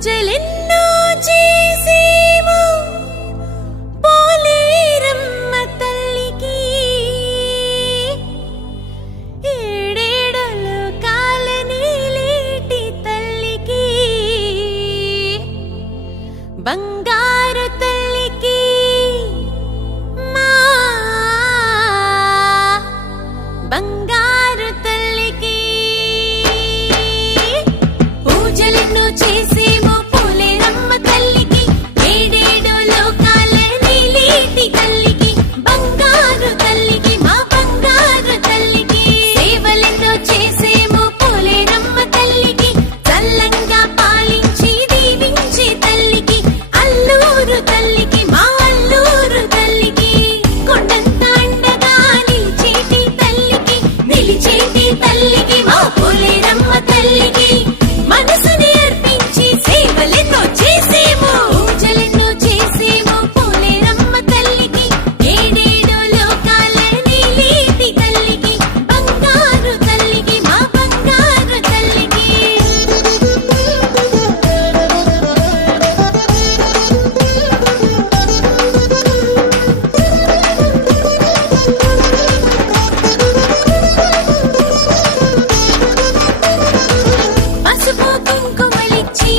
పూజలెన్నో చేసేమో పోలేరమ్మ తల్లికి ఏడేడలు కాలనీలేటి తల్లికి బంగారు తల్లికి మా బంగారు తల్లికి పూజలను చేసేమో పోలేరమ్మ తల్లికి ఏడేడు లోకాల నీలేటి తల్లికి బంగారు తల్లికి మా బంగారు తల్లికి సేవలెన్నో చేసేమో పోలేరమ్మ తల్లికి చల్లంగా పాలించి దీవించే తల్లికి అల్లూరు తల్లికి మా అల్లూరు తల్లికి కొండంత అండగా నిలిచేటి తల్లికి మా పోలేరమ్మ తల్లికి మనసుని అర్పించి సేవలెన్నో చేసేమో పూజలెన్నో చేసేమో పోలేరమ్మ తల్లికి ఏడేడు లోకాల నీలేటి తల్లికి బంగారు తల్లికి మా బంగారు తల్లికి పసుపు కుంకుమలిచ్చి